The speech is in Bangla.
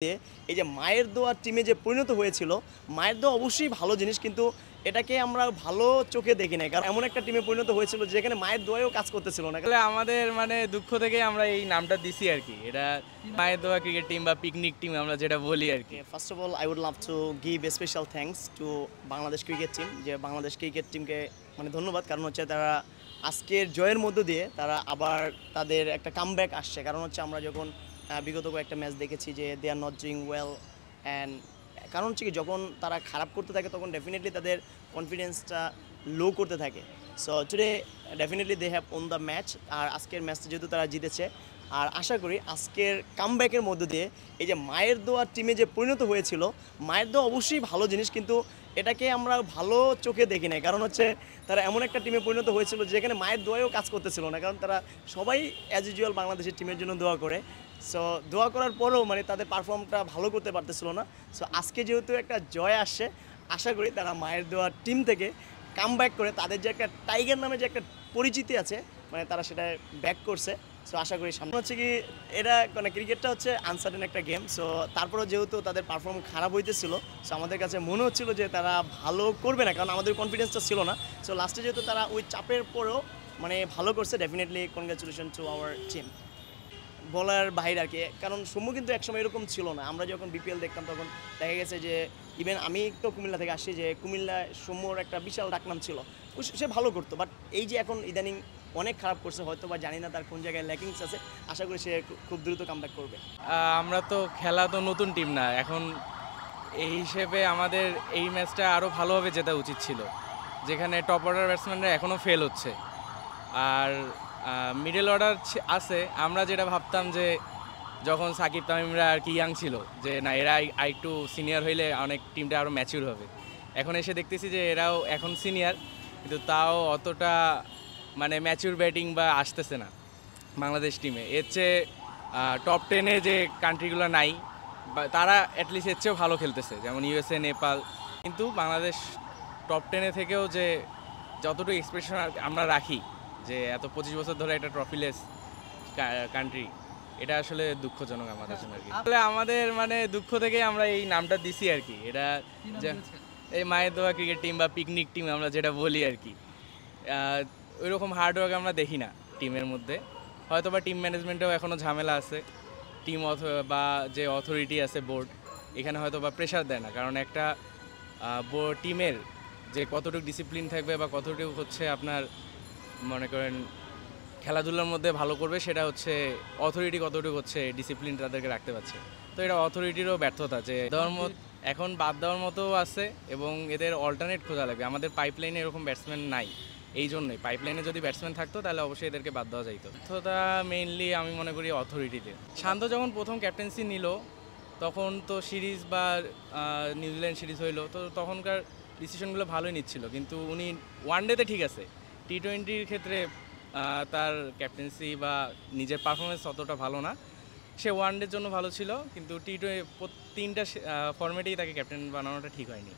এই যে মায়ের দোয়া টিমে যে পরিণত হয়েছিল, মায়ের দোয়া অবশ্যই ভালো জিনিস কিন্তু এটাকে আমরা ভালো চোখে দেখি নাই। কারণ এমন একটা টিমে পরিণত হয়েছিল যেখানে মায়ের দোয়ায়ও কাজ করতেছিল না। আসলে আমাদের দুঃখ থেকেই আমরা এই নামটা দিছি আরকি। এটা মায়ের দোয়া ক্রিকেট টিম বা পিকনিক টিম আমরা যেটা বলি আরকি। First of all I would love to give a special thanks to Bangladesh cricket team. যে বাংলাদেশ ক্রিকেট টিমকে ধন্যবাদ। কারণ হচ্ছে তারা আজকের জয়ের মধ্য দিয়ে তারা আবার তাদের একটা কামব্যাক আসছে। কারণ হচ্ছে আমরা যখন বিগত কয়েকটা ম্যাচ দেখেছি যে they are not doing well and কারণ হচ্ছে কি যখন তারা খারাপ করতে থাকে তখন ডেফিনেটলি তাদের কনফিডেন্সটা লো করতে থাকে। So today definitely they have won the match. আর আজকের ম্যাচটা যেহেতু তারা জিতেছে, আর আশা করি আজকের কামব্যাকের মধ্য দিয়ে এই যে মায়ের দোয়া টিমে যে পরিণত হয়েছিল, মায়ের দোয়া অবশ্যই ভালো জিনিস কিন্তু এটাকে আমরা ভালো চোখে দেখি নাই। কারণ হচ্ছে তারা এমন একটা টিমে পরিণত হয়েছিল যেখানে মায়ের দোয়ায়ও কাজ করতেছিল না। কারণ তারা সবাই অ্যাজ ইউজুয়াল বাংলাদেশের টিমের জন্য দোয়া করে। সো দোয়া করার পরেও তাদের পারফর্মটা ভালো করতে পারতেছিল না। সো আজকে যেহেতু একটা জয় আসছে, আশা করি তারা মায়ের দোয়া টিম থেকে কামব্যাক করে তাদের যে একটা টাইগার নামে যে একটা পরিচিতি আছে, তারা সেটা ব্যাক করছে। সো আশা করি সামনে হচ্ছে কি এটা ক্রিকেটটা হচ্ছে আনসার্টেন একটা গেম। সো তারপরেও যেহেতু তাদের পারফর্ম খারাপ হইতেছিল, সো আমাদের কাছে মনে হচ্ছিল যে তারা ভালো করবে না, কারণ আমাদের কনফিডেন্সটা ছিল না। সো লাস্টে যেহেতু তারা ওই চাপের পরেও ভালো করছে, definitely congratulation to our team. বলার বাইরে আর কি, কারণ সৌম্য কিন্তু একসময় এরকম ছিল না। আমরা যখন বিপিএল দেখতাম তখন দেখা গেছে যে ইভেন আমি তো কুমিল্লা থেকে আসছি, যে কুমিল্লায় সৌম্যর একটা বিশাল ডাকনাম ছিল, সে ভালো করতো। বাট এই যে এখন ইদানিং অনেক খারাপ করছে, হয়তো বা জানি না তার কোন জায়গায় ল্যাকিংস আছে। আশা করি সে খুব দ্রুত কামব্যাক করবে। আমরা তো খেলা তো নতুন টিম না। এখন এই হিসেবে আমাদের এই ম্যাচটা আরও ভালোভাবে জেতা উচিত ছিল। যেখানে টপ অর্ডার ব্যাটসম্যানরা এখনও ফেল হচ্ছে। আর মিডল অর্ডার আছে। আমরা যেটা ভাবতাম যে যখন সাকিব তামিমরা আর কি ইয়াং ছিল, যে না এরা আরেকটু সিনিয়র হইলে অনেক টিমটা আরও ম্যাচিউর হবে। এখন এসে দেখতেছি যে এরাও এখন সিনিয়র, কিন্তু তাও অতটা ম্যাচিউর ব্যাটিং বা আসতেছে না বাংলাদেশ টিমে। এর চেয়ে টপ 10-এ যে কান্ট্রিগুলো নাই বা তারা অ্যাটলিস্ট এর চেয়েও ভালো খেলতেছে, যেমন ইউএসএ, নেপাল। কিন্তু বাংলাদেশ টপ 10-এ থেকেও যে যতটুকু এক্সপ্রেশন আমরা রাখি, যে এত 25 বছর ধরে একটা ট্রফিলেস কান্ট্রি, এটা আসলে দুঃখজনক আমাদের জন্য আর কি। আসলে আমাদের দুঃখ থেকেই আমরা এই নামটা দিছি আর কি। এটা যে এই মায়ের দোয়া ক্রিকেট টিম বা পিকনিক টিম আমরা যেটা বলি আর কি। ওই রকম হার্ডওয়ার্ক আমরা দেখি না টিমের মধ্যে। হয়তো বা টিম ম্যানেজমেন্টেও এখনও ঝামেলা আছে। টিম বা যে অথরিটি আছে বোর্ড, এখানে হয়তো বা প্রেশার দেয় না। কারণ একটা টিমের যে কতটুকু ডিসিপ্লিন থাকবে বা কতটুকু হচ্ছে আপনার মনে করেন খেলাধুলার মধ্যে ভালো করবে, সেটা হচ্ছে অথরিটি কতটুকু হচ্ছে ডিসিপ্লিন তাদেরকে রাখতে পারছে। তো এটা অথরিটিরও ব্যর্থতা যে এখন বাদ দেওয়ার মতো আছে, এবং এদের অল্টারনেট খোঁজা লাগবে। আমাদের পাইপলাইনে এরকম ব্যাটসম্যান নাই। এই জন্যই পাইপলাইনে যদি ব্যাটসম্যান থাকতো তাহলে অবশ্যই এদেরকে বাদ দেওয়া যাইতো। ব্যর্থতা মেইনলি আমি মনে করি অথরিটিতে। শান্ত যখন প্রথম ক্যাপ্টেন্সি নিল, তখন তো সিরিজ বা নিউজিল্যান্ড সিরিজ হইলো, তো তখনকার ডিসিশনগুলো ভালোই নিচ্ছিল। কিন্তু উনি ওয়ানডেতে ঠিক আছে, টি-20-র ক্ষেত্রে তার ক্যাপ্টেন্সি বা নিজের পারফরমেন্স অতটা ভালো না। সে ওয়ানডের জন্য ভালো ছিল, কিন্তু টি-20 তিনটা ফরম্যাটেই তাকে ক্যাপ্টেন বানানোটা ঠিক হয়নি।